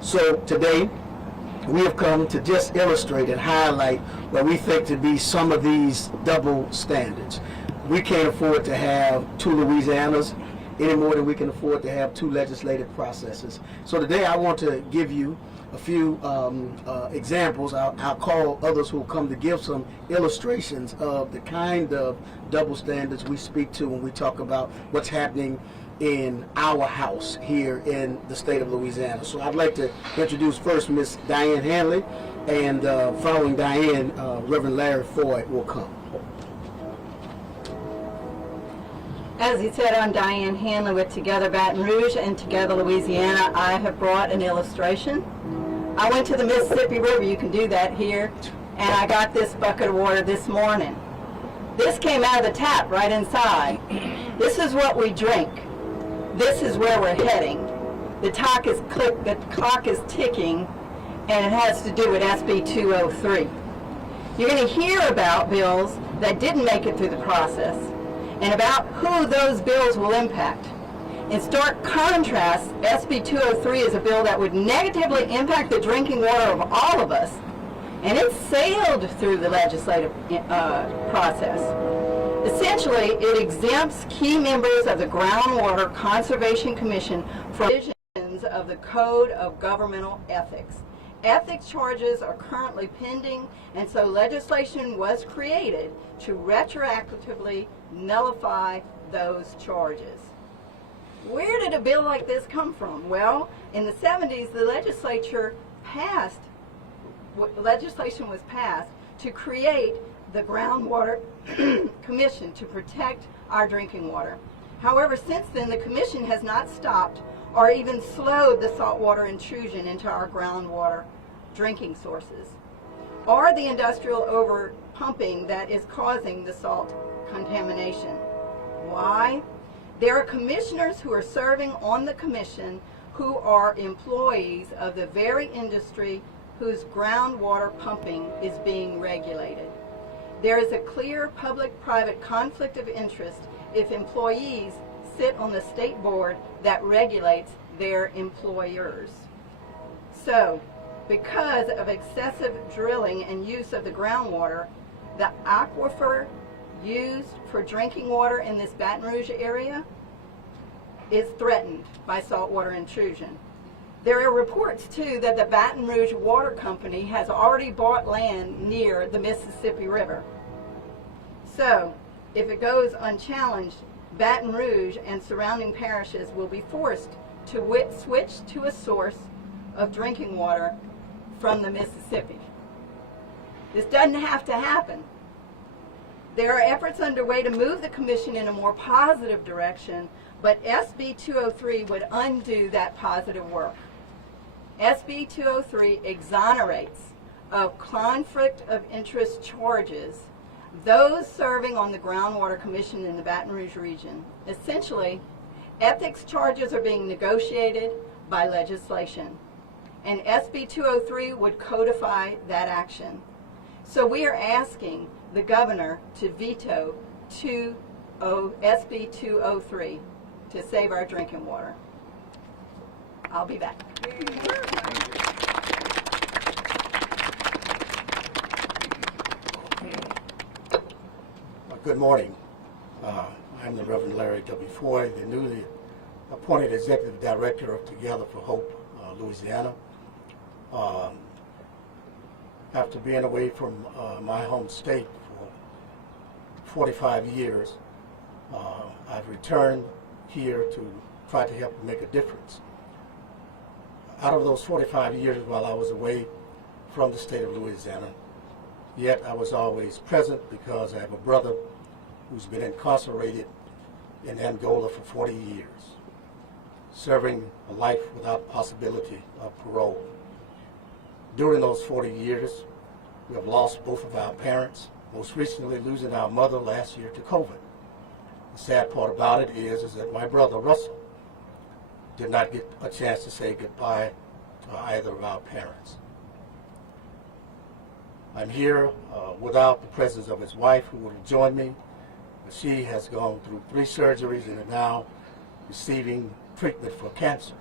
So today, we have come to just illustrate and highlight what we think to be some of these double standards. We can't afford to have two Louisianas any more than we can afford to have two legislative processes. So today I want to give you a few examples. I'll call others who will come to give some illustrations of the kind of double standards we speak to when we talk about what's happening in our house here in the state of Louisiana. So I'd like to introduce first Miss Diane Hanley, and following Diane, Reverend Larry Floyd will come. As he said, I'm Diane Hanley with Together Baton Rouge and Together Louisiana. I have brought an illustration. I went to the Mississippi River, you can do that here, and I got this bucket of water this morning. This came out of the tap right inside. This is what we drink. This is where we're heading. The clock is ticking, and it has to do with SB 203. You're going to hear about bills that didn't make it through the process, and about who those bills will impact. In stark contrast, SB 203 is a bill that would negatively impact the drinking water of all of us, and it sailed through the legislative process. Essentially, it exempts key members of the Groundwater Conservation Commission from provisions of the Code of Governmental Ethics. Ethics charges are currently pending, and so legislation was created to retroactively nullify those charges. Where did a bill like this come from? Well, in the 70s, the legislation was passed to create the Groundwater Commission to protect our drinking water. However, since then, the Commission has not stopped or even slowed the saltwater intrusion into our groundwater drinking sources, or the industrial overpumping that is causing the salt contamination. Why? There are commissioners who are serving on the Commission who are employees of the very industry whose groundwater pumping is being regulated. There is a clear public-private conflict of interest if employees sit on the state board that regulates their employers. So, because of excessive drilling and use of the groundwater, the aquifer used for drinking water in this Baton Rouge area is threatened by saltwater intrusion. There are reports, too, that the Baton Rouge Water Company has already bought land near the Mississippi River. So, if it goes unchallenged, Baton Rouge and surrounding parishes will be forced to switch to a source of drinking water from the Mississippi. This doesn't have to happen. There are efforts underway to move the Commission in a more positive direction, but SB 203 would undo that positive work. SB 203 exonerates of conflict of interest charges those serving on the Groundwater Commission in the Baton Rouge region. Essentially, ethics charges are being negotiated by legislation, and SB 203 would codify that action. So we are asking the governor to veto SB 203 to save our drinking water. I'll be back. Good morning. I'm the Reverend Larry W. Floyd, the newly appointed Executive Director of Together for Hope, Louisiana. After being away from my home state for 45 years, I've returned here to try to help make a difference. Out of those 45 years while I was away from the state of Louisiana, yet I was always present because I have a brother who's been incarcerated in Angola for 40 years, serving a life without possibility of parole. During those 40 years, we have lost both of our parents, most recently losing our mother last year to COVID. The sad part about it is that my brother, Russell, did not get a chance to say goodbye to either of our parents. I'm here without the presence of his wife, who would have joined me. But she has gone through 3 surgeries and is now receiving treatment for cancer.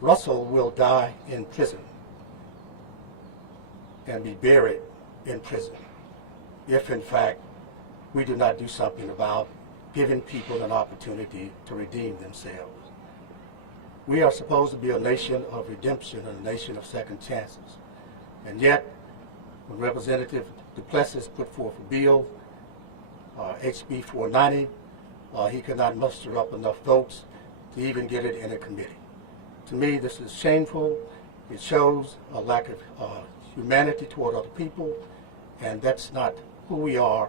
Russell will die in prison and be buried in prison if, in fact, we do not do something about giving people an opportunity to redeem themselves. We are supposed to be a nation of redemption and a nation of second chances. And yet, when Representative Duplessis put forth a bill, HB 490, he could not muster up enough votes to even get it in a committee. To me, this is shameful. It shows a lack of humanity toward other people, and that's not who we are,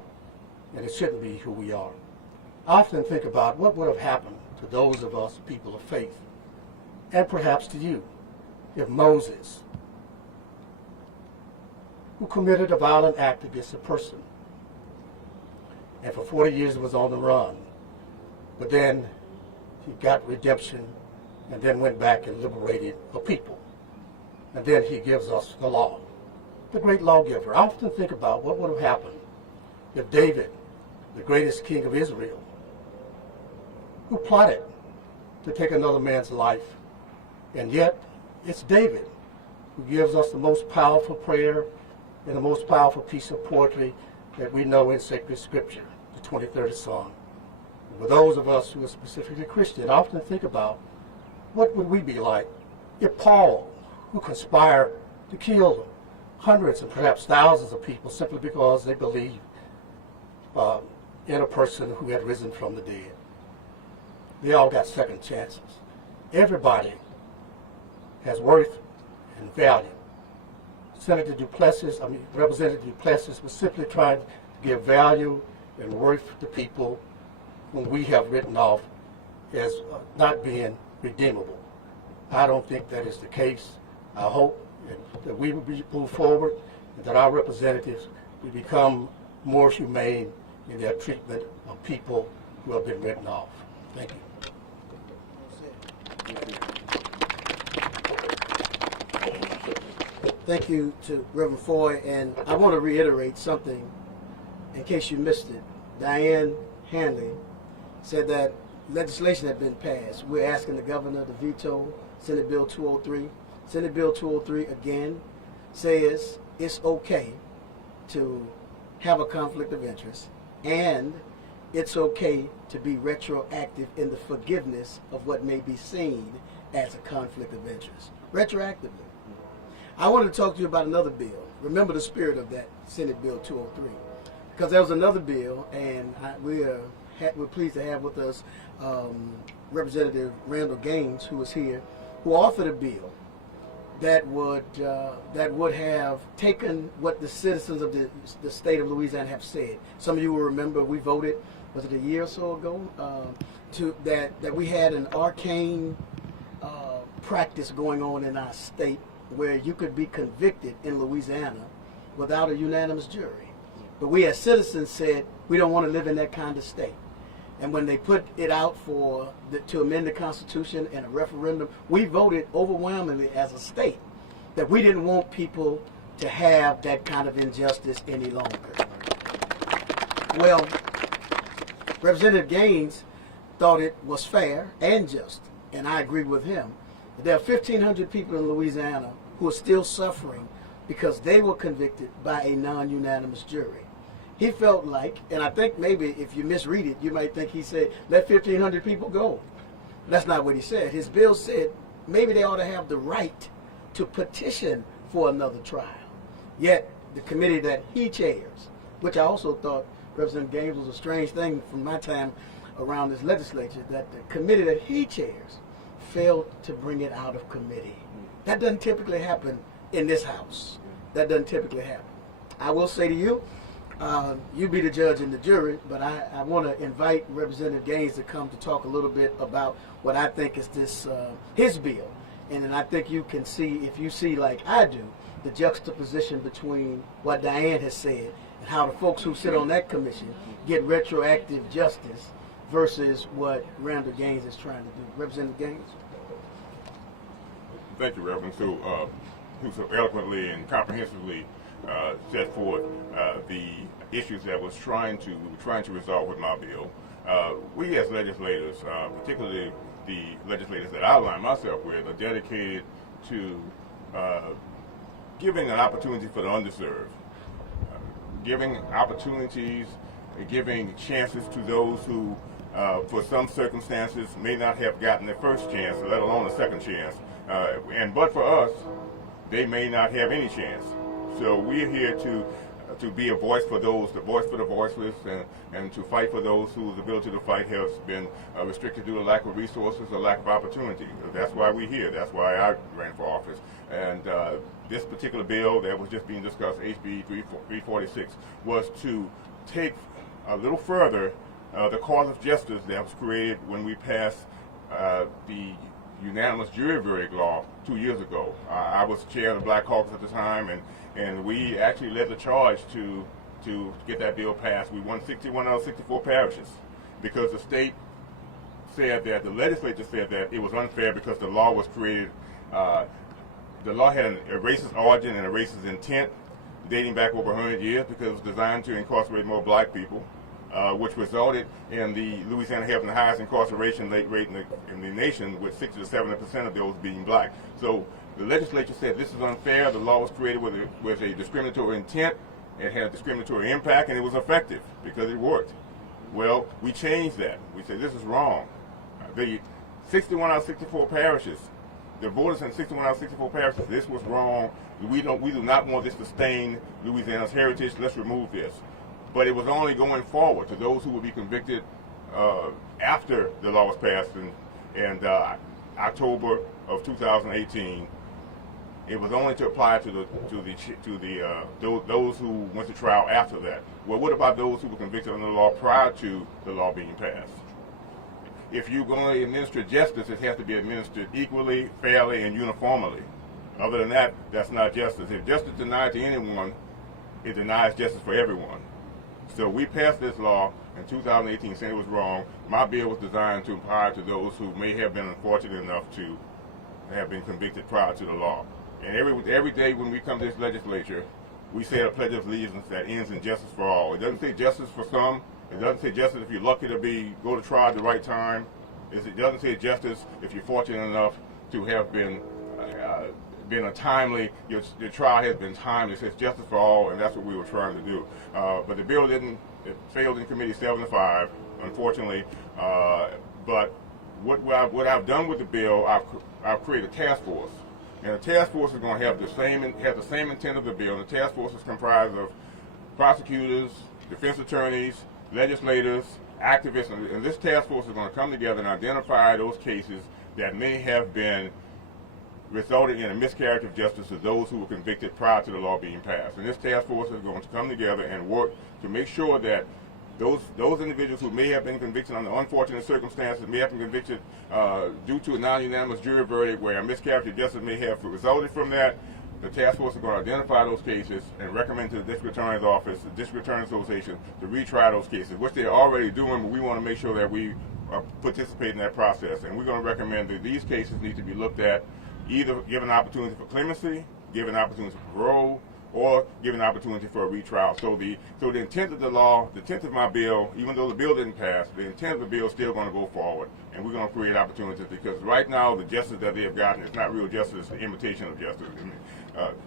and it shouldn't be who we are. I often think about what would have happened to those of us people of faith, and perhaps to you, if Moses, who committed a violent act against a person, and for 40 years was on the run, but then he got redemption and then went back and liberated a people. And then he gives us the law, the great lawgiver. I often think about what would have happened if David, the greatest king of Israel, who plotted to take another man's life, and yet it's David who gives us the most powerful prayer and the most powerful piece of poetry that we know in sacred scripture, the 23rd Psalm. And for those of us who are specifically Christian, I often think about what would we be like if Paul, who conspired to kill hundreds and perhaps thousands of people simply because they believed in a person who had risen from the dead. They all got second chances. Everybody has worth and value. Representative Duplessis was simply trying to give value and worth to people whom we have written off as not being redeemable. I don't think that is the case. I hope that we will move forward and that our representatives will become more humane in their treatment of people who have been written off. Thank you. Thank you to Reverend Foy, and I want to reiterate something in case you missed it. Diane Hanley said that legislation had been passed. We're asking the governor to veto Senate Bill 203. Senate Bill 203 again says it's okay to have a conflict of interest, and it's okay to be retroactive in the forgiveness of what may be seen as a conflict of interest. Retroactively. I want to talk to you about another bill. Remember the spirit of that Senate Bill 203. Because there was another bill, and we're pleased to have with us Representative Randall Gaines, who was here, who authored a bill that would have taken what the citizens of the state of Louisiana have said. Some of you will remember we voted, was it a year or so ago, that we had an arcane practice going on in our state where you could be convicted in Louisiana without a unanimous jury. But we as citizens said we don't want to live in that kind of state. And when they put it out to amend the Constitution in a referendum, we voted overwhelmingly as a state that we didn't want people to have that kind of injustice any longer. Well, Representative Gaines thought it was fair and just, and I agreed with him. There are 1,500 people in Louisiana who are still suffering because they were convicted by a non-unanimous jury. He felt like, and I think maybe if you misread it, you might think he said, let 1,500 people go. That's not what he said. His bill said maybe they ought to have the right to petition for another trial. Yet, the committee that he chairs, which I also thought Representative Gaines was a strange thing from my time around this legislature, that the committee that he chairs failed to bring it out of committee. That doesn't typically happen in this House. That doesn't typically happen. I will say to you, you be the judge and the jury, but I want to invite Representative Gaines to come to talk a little bit about what I think is his bill. And then I think you can see, if you see like I do, the juxtaposition between what Diane has said and how the folks who sit on that commission get retroactive justice versus what Randall Gaines is trying to do. Representative Gaines? Thank you, Reverend, who so eloquently and comprehensively set forth the issues that we were trying to resolve with my bill. We as legislators, particularly the legislators that I align myself with are dedicated to giving an opportunity for the underserved, giving opportunities, giving chances to those who, for some circumstances, may not have gotten their first chance, let alone a second chance. But for us, they may not have any chance. So we're here to be a voice for those, the voice for the voiceless, and to fight for those whose ability to fight has been restricted due to lack of resources or lack of opportunity. That's why we're here. That's why I ran for office. And this particular bill that was just being discussed, HB 346, was to take a little further the cause of justice that was created when we passed the unanimous jury verdict law 2 years ago. I was chair of the Black Caucus at the time, and we actually led the charge to get that bill passed. We won 61 out of 64 parishes because the state said that, the legislature said that it was unfair because the law was created, the law had a racist origin and a racist intent dating back over 100 years because it was designed to incarcerate more black people, which resulted in the Louisiana having the highest incarceration rate in the nation, with 60 to 70% of those being black. So the legislature said this is unfair. The law was created with a discriminatory intent. It had a discriminatory impact, and it was effective because it worked. Well, we changed that. We said this is wrong. The 61 out of 64 parishes, the voters in 61 out of 64 parishes, this was wrong. We do not want this to stain Louisiana's heritage. Let's remove this. But it was only going forward to those who would be convicted after the law was passed in October of 2018. It was only to apply to those who went to trial after that. Well, what about those who were convicted under the law prior to the law being passed? If you're going to administer justice, it has to be administered equally, fairly, and uniformly. Other than that, that's not justice. If justice is denied to anyone, it denies justice for everyone. So we passed this law in 2018 saying it was wrong. My bill was designed to apply to those who may have been unfortunate enough to have been convicted prior to the law. And every day when we come to this legislature, we say a pledge of allegiance that ends in justice for all. It doesn't say justice for some. It doesn't say justice if you're lucky to go to trial at the right time. It doesn't say justice if you're fortunate enough to have been a timely, your trial has been timely. It says justice for all, and that's what we were trying to do. But the bill it failed in committee 7-5, unfortunately. But what I've done with the bill, I've created a task force. And the task force is going to have the same intent of the bill. And the task force is comprised of prosecutors, defense attorneys, legislators, activists, and this task force is going to come together and identify those cases that may have been resulted in a miscarriage of justice to those who were convicted prior to the law being passed. And this task force is going to come together and work to make sure that those individuals who may have been convicted under unfortunate circumstances, may have been convicted due to a non-unanimous jury verdict where a miscarriage of justice may have resulted from that, the task force is going to identify those cases and recommend to the District Attorney's Office, the District Attorney Association, to retry those cases, which they're already doing, but we want to make sure that we participate in that process. And we're going to recommend that these cases need to be looked at, either given opportunity for clemency, given opportunity for parole, or given opportunity for a retrial. So the intent of the law, the intent of my bill, even though the bill didn't pass, the intent of the bill is still going to go forward, and we're going to create opportunities, because right now the justice that they have gotten is not real justice, it's an imitation of justice.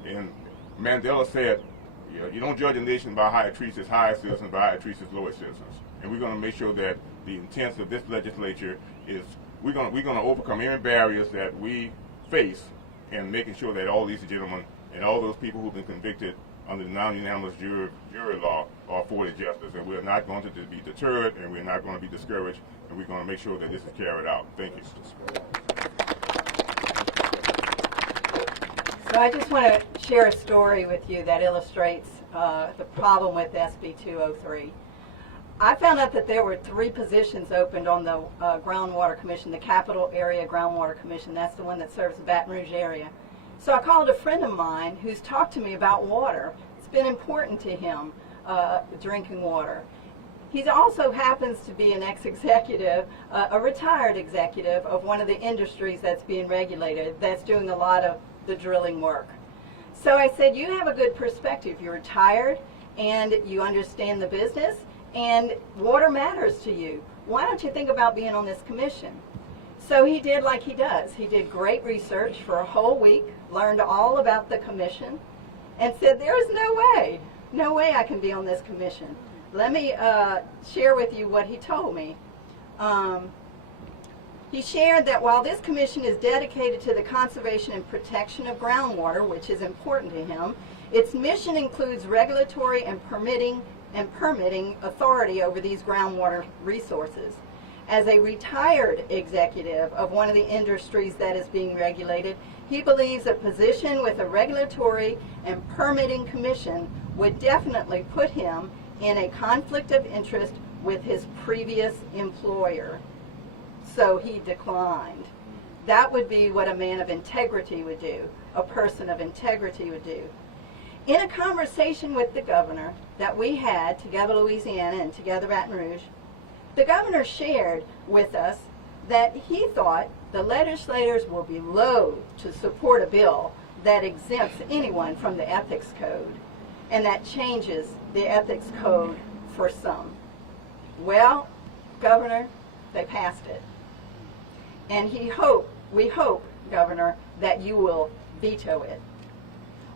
And Mandela said, you don't judge a nation by how it treats its highest citizens, by how it treats its lowest citizens. And we're going to make sure that the intent of this legislature is we're going to overcome any barriers that we face in making sure that all these gentlemen and all those people who've been convicted under the non-unanimous jury law are afforded justice. And we're not going to be deterred, and we're not going to be discouraged, and we're going to make sure that this is carried out. Thank you. So I just want to share a story with you that illustrates the problem with SB 203. I found out that there were 3 positions opened on the Groundwater Commission, the Capital Area Groundwater Commission. That's the one that serves the Baton Rouge area. So I called a friend of mine who's talked to me about water. It's been important to him, drinking water. He also happens to be an ex-executive, a retired executive of one of the industries that's being regulated, that's doing a lot of the drilling work. So I said, you have a good perspective. You're retired and you understand the business, and water matters to you. Why don't you think about being on this commission? So he did like he does. He did great research for a whole week, learned all about the commission, and said, there is no way I can be on this commission. Let me share with you what he told me. He shared that while this commission is dedicated to the conservation and protection of groundwater, which is important to him, its mission includes regulatory and permitting authority over these groundwater resources. As a retired executive of one of the industries that is being regulated, he believes a position with a regulatory and permitting commission would definitely put him in a conflict of interest with his previous employer. So he declined. That would be what a man of integrity would do, a person of integrity would do. In a conversation with the governor that we had, Together Louisiana and Together Baton Rouge, the governor shared with us that he thought the legislators will be loath to support a bill that exempts anyone from the ethics code and that changes the ethics code for some. Well, Governor, they passed it. And we hope, Governor, that you will veto it.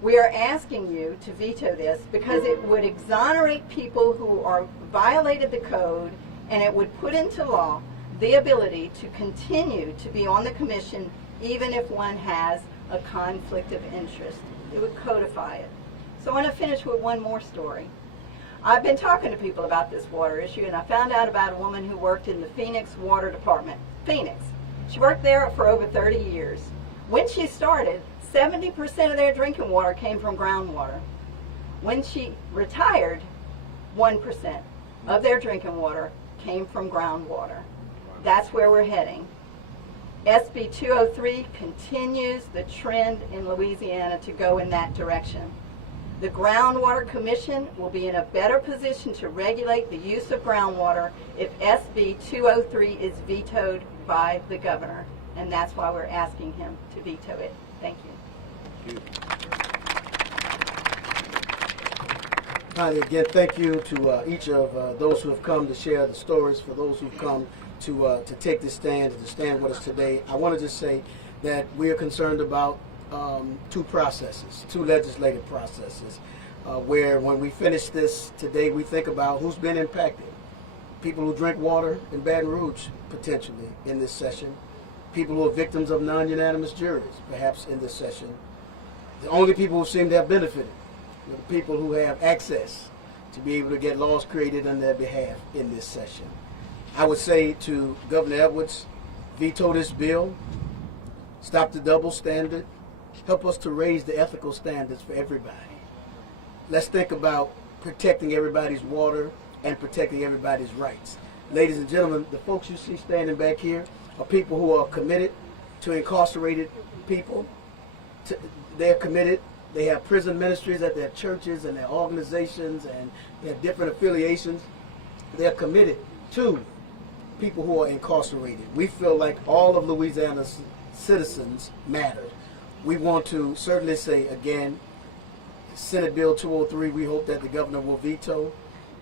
We are asking you to veto this because it would exonerate people who are violated the code, and it would put into law the ability to continue to be on the commission even if one has a conflict of interest. It would codify it. So I want to finish with one more story. I've been talking to people about this water issue, and I found out about a woman who worked in the Phoenix Water Department. Phoenix. She worked there for over 30 years. When she started, 70% of their drinking water came from groundwater. When she retired, 1% of their drinking water came from groundwater. That's where we're heading. SB 203 continues the trend in Louisiana to go in that direction. The Groundwater Commission will be in a better position to regulate the use of groundwater if SB 203 is vetoed by the governor, and that's why we're asking him to veto it. Thank you. Finally, again, thank you to each of those who have come to share the stories, for those who've come to take this stand and to stand with us today. I want to just say that we are concerned about two legislative processes, where when we finish this today, we think about who's been impacted. People who drink water in Baton Rouge, potentially, in this session. People who are victims of non-unanimous juries, perhaps in this session. The only people who seem to have benefited are the people who have access to be able to get laws created on their behalf in this session. I would say to Governor Edwards, veto this bill, stop the double standard, help us to raise the ethical standards for everybody. Let's think about protecting everybody's water and protecting everybody's rights. Ladies and gentlemen, the folks you see standing back here are people who are committed to incarcerated people. They're committed. They have prison ministries at their churches and their organizations, and they have different affiliations. They're committed to people who are incarcerated. We feel like all of Louisiana's citizens matter. We want to certainly say again, Senate Bill 203, we hope that the governor will veto,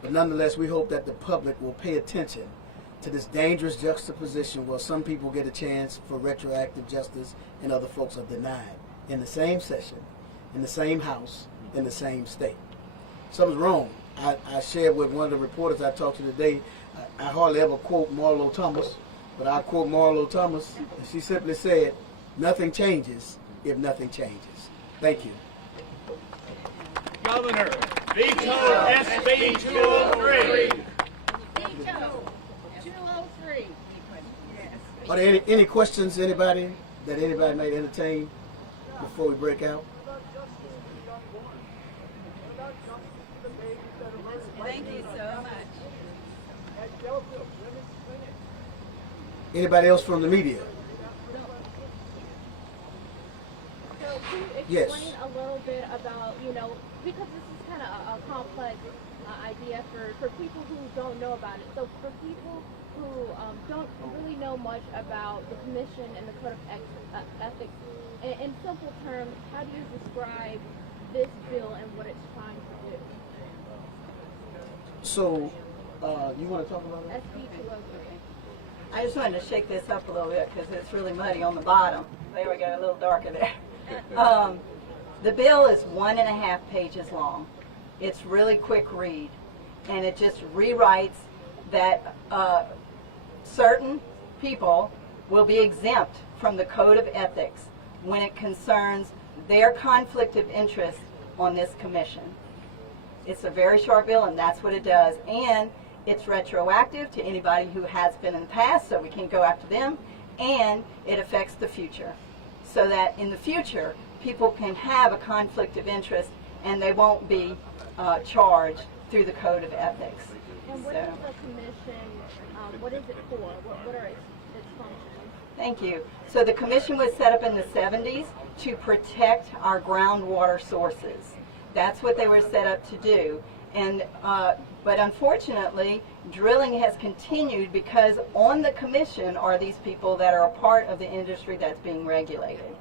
but nonetheless we hope that the public will pay attention to this dangerous juxtaposition where some people get a chance for retroactive justice and other folks are denied in the same session, in the same house, in the same state. Something's wrong. I shared with one of the reporters I talked to today, I hardly ever quote Marlo Thomas, but I quote Marlo Thomas, and she simply said, nothing changes if nothing changes. Thank you. Governor, veto SB 203. Veto 203. Are there any questions anybody might entertain before we break out? Thank you so much. Anybody else from the media? So can you Yes. explain a little bit about, because this is kind of a complex idea for people who don't know about it. So for people who don't really know much about the commission and the code of ethics, in simple terms, how do you describe this bill and what it's trying to do? So, you want to talk about it? SB 203. I just wanted to shake this up a little bit because it's really muddy on the bottom. There we go, a little darker there. The bill is 1.5 pages long. It's really quick read, and it just rewrites that certain people will be exempt from the code of ethics when it concerns their conflict of interest on this commission. It's a very short bill, and that's what it does. And it's retroactive to anybody who has been in the past, so we can't go after them. And it affects the future, so that in the future, people can have a conflict of interest and they won't be charged through the code of ethics. And what is the commission, what is it for? What are its functions? Thank you. So the commission was set up in the 70s to protect our groundwater sources. That's what they were set up to do. And but unfortunately, drilling has continued because on the commission are these people that are a part of the industry that's being regulated.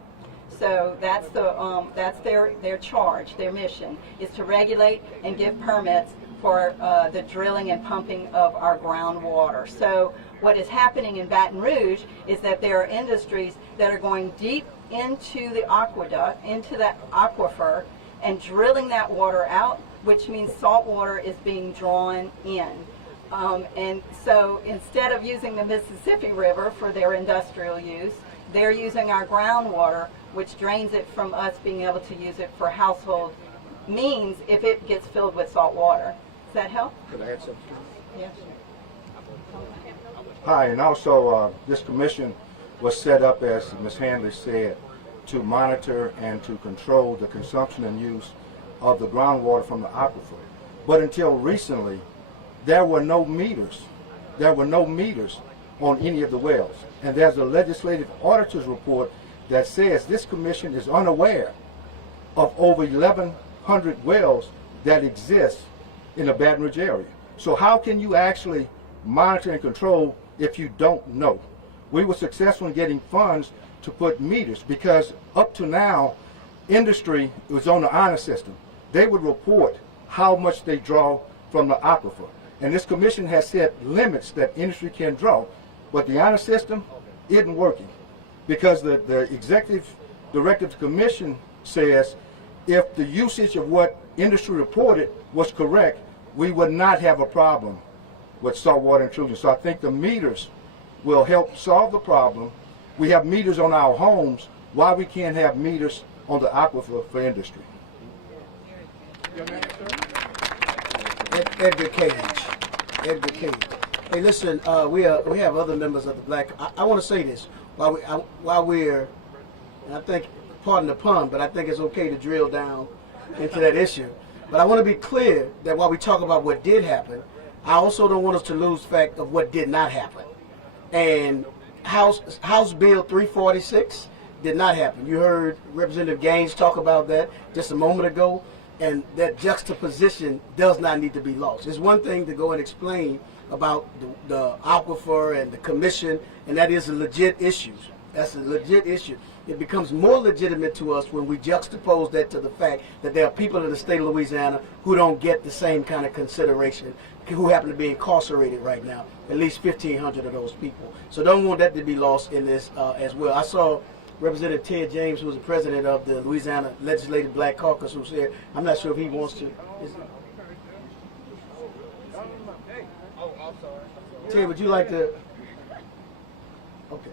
So that's their charge, their mission is to regulate and give permits for the drilling and pumping of our groundwater. So what is happening in Baton Rouge is that there are industries that are going deep into the aqueduct, into that aquifer, and drilling that water out, which means salt water is being drawn in. And so instead of using the Mississippi River for their industrial use, they're using our groundwater, which drains it from us being able to use it for household means if it gets filled with salt water. Does that help? Can I add something? Yes. Hi, and also this commission was set up, as Ms. Handley said, to monitor and to control the consumption and use of the groundwater from the aquifer. But until recently, there were no meters. There were no meters on any of the wells. And there's a legislative auditor's report that says this commission is unaware of over 1,100 wells that exist in the Baton Rouge area. So how can you actually monitor and control if you don't know? We were successful in getting funds to put meters because up to now, industry was on the honor system. They would report how much they draw from the aquifer. And this commission has set limits that industry can draw. But the honor system isn't working because the executive directive of the commission says if the usage of what industry reported was correct, we would not have a problem with saltwater intrusion. So I think the meters will help solve the problem. We have meters on our homes. Why we can't have meters on the aquifer for industry? Edgar Cage. Hey, listen, we have other members of the Black. I want to say this while we're, and I think, pardon the pun, but I think it's okay to drill down into that issue. But I want to be clear that while we talk about what did happen, I also don't want us to lose fact of what did not happen. And House Bill 346 did not happen. You heard Representative Gaines talk about that just a moment ago, and that juxtaposition does not need to be lost. It's one thing to go and explain about the aquifer and the commission, and that is a legit issue. That's a legit issue. It becomes more legitimate to us when we juxtapose that to the fact that there are people in the state of Louisiana who don't get the same kind of consideration, who happen to be incarcerated right now, at least 1,500 of those people. So don't want that to be lost in this as well. I saw Representative Ted James, who was the president of the Louisiana Legislative Black Caucus, who said, I'm not sure if he wants to. Ted, would you like to? Okay.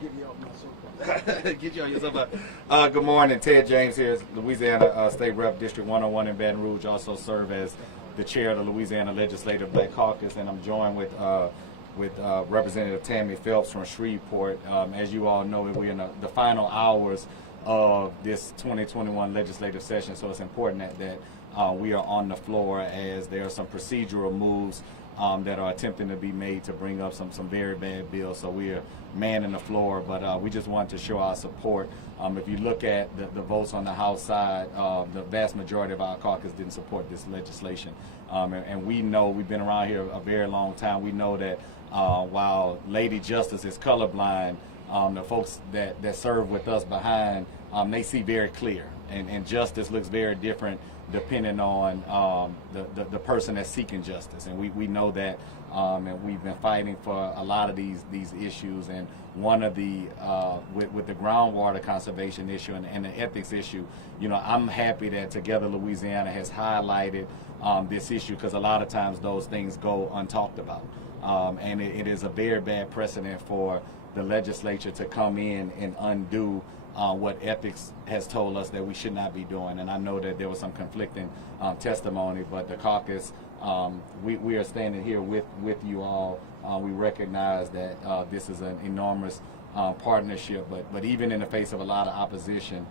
Get me off my soapbox. Get you on your soapbox. Good morning. Ted James here, Louisiana State Rep District 101 in Baton Rouge. Also serve as the chair of the Louisiana Legislative Black Caucus, and I'm joined with Representative Tammy Phelps from Shreveport. As you all know, we're in the final hours of this 2021 legislative session, so it's important that we are on the floor, as there are some procedural moves that are attempting to be made to bring up some very bad bills. So we are manning the floor, but we just want to show our support. If you look at the votes on the House side, the vast majority of our caucus didn't support this legislation. And we know, we've been around here a very long time, we know that while Lady Justice is colorblind, the folks that serve with us behind, they see very clear, and justice looks very different depending on the person that's seeking justice. And we know that, and we've been fighting for a lot of these issues. And one of the with the groundwater conservation issue and the ethics issue, I'm happy that Together Louisiana has highlighted this issue, because a lot of times those things go untalked about, and it is a very bad precedent for the legislature to come in and undo what ethics has told us that we should not be doing. And I know that there was some conflicting testimony, but the caucus, we are standing here with you all. We recognize that this is an enormous partnership, but even in the face of a lot of opposition,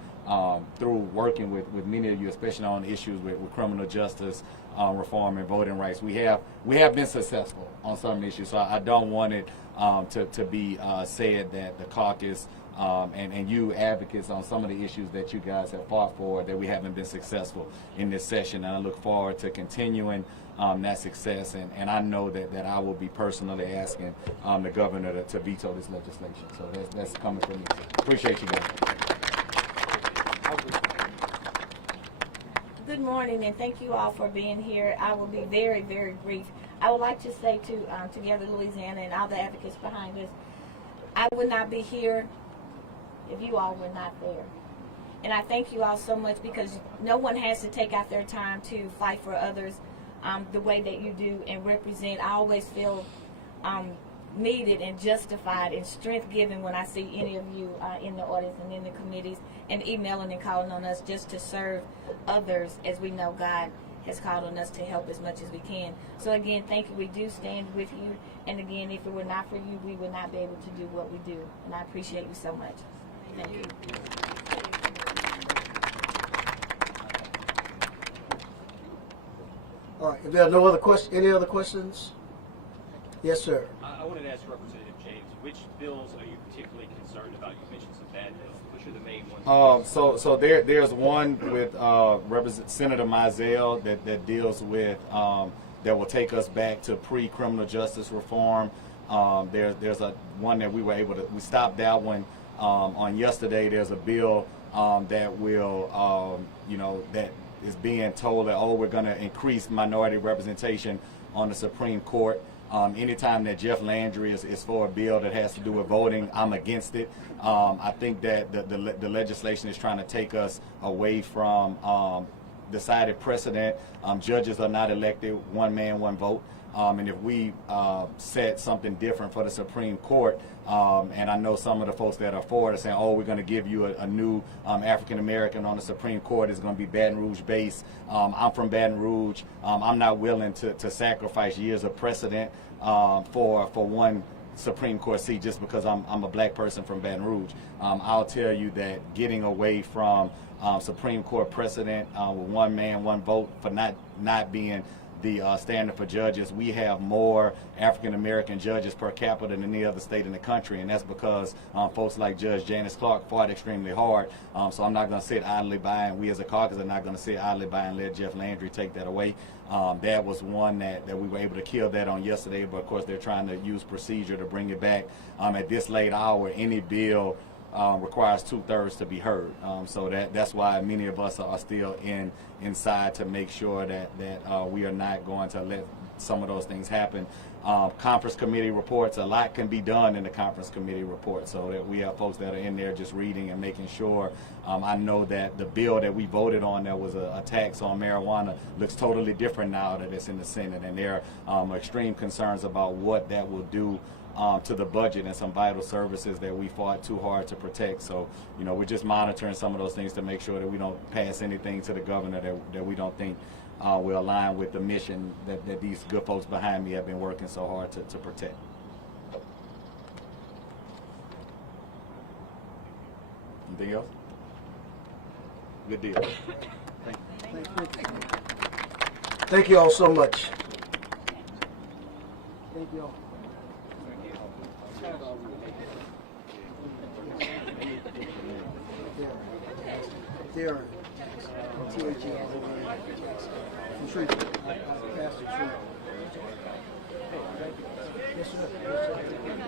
through working with many of you, especially on issues with criminal justice reform and voting rights, we have been successful on some issues. So I don't want it to be said that the caucus and you advocates on some of the issues that you guys have fought for, that we haven't been successful in this session. And I look forward to continuing that success. And I know that I will be personally asking the governor to veto this legislation. So that's coming from me. Appreciate you guys. Good morning, and thank you all for being here. I will be very, very brief. I would like to say to Together Louisiana and all the advocates behind us, I would not be here if you all were not there. And I thank you all so much, because no one has to take out their time to fight for others the way that you do and represent. I always feel needed and justified and strength given when I see any of you in the audience and in the committees and emailing and calling on us just to serve others, as we know God has called on us to help as much as we can. So again, thank you. We do stand with you. And again, if it were not for you, we would not be able to do what we do. And I appreciate you so much. Thank you. All right, if there are no other questions, any other questions? Yes, sir. I wanted to ask Representative James, which bills are you particularly concerned about? You mentioned some bad bills. Which are the main ones? So there's one with Senator Mizell that deals with that will take us back to pre-criminal justice reform. There's one that we stopped that one on yesterday. There's a bill that will that is being told that we're going to increase minority representation on the Supreme Court. Anytime that Jeff Landry is for a bill that has to do with voting, I'm against it. I think that the legislation is trying to take us away from decided precedent. Judges are not elected one man, one vote. And if we set something different for the Supreme Court, and I know some of the folks that are for it are saying, we're going to give you a new African American on the Supreme Court. It's going to be Baton Rouge based. I'm from Baton Rouge. I'm not willing to sacrifice years of precedent for one Supreme Court seat just because I'm a black person from Baton Rouge. I'll tell you that getting away from Supreme Court precedent with one man, one vote for not being the standard for judges. We have more African American judges per capita than any other state in the country, and that's because folks like Judge Janice Clark fought extremely hard. So I'm not going to sit idly by, and we as a caucus are not going to sit idly by and let Jeff Landry take that away. That was one that we were able to kill that on yesterday, but of course they're trying to use procedure to bring it back. At this late hour, any bill requires 2/3 to be heard. So that's why many of us are still inside to make sure that we are not going to let some of those things happen. Conference committee reports, a lot can be done in the conference committee report, so that we have folks that are in there just reading and making sure. I know that the bill that we voted on that was a tax on marijuana looks totally different now that it's in the Senate, and there are extreme concerns about what that will do to the budget and some vital services that we fought too hard to protect. So, we're just monitoring some of those things to make sure that we don't pass anything to the governor that we don't think will align with the mission that these good folks behind me have been working so hard to protect. Anything else? Good deal. Thank you. Thank you all so much. Thank you all. Darren, T-H-E. I'm sure you can pass it through. Yes, sir.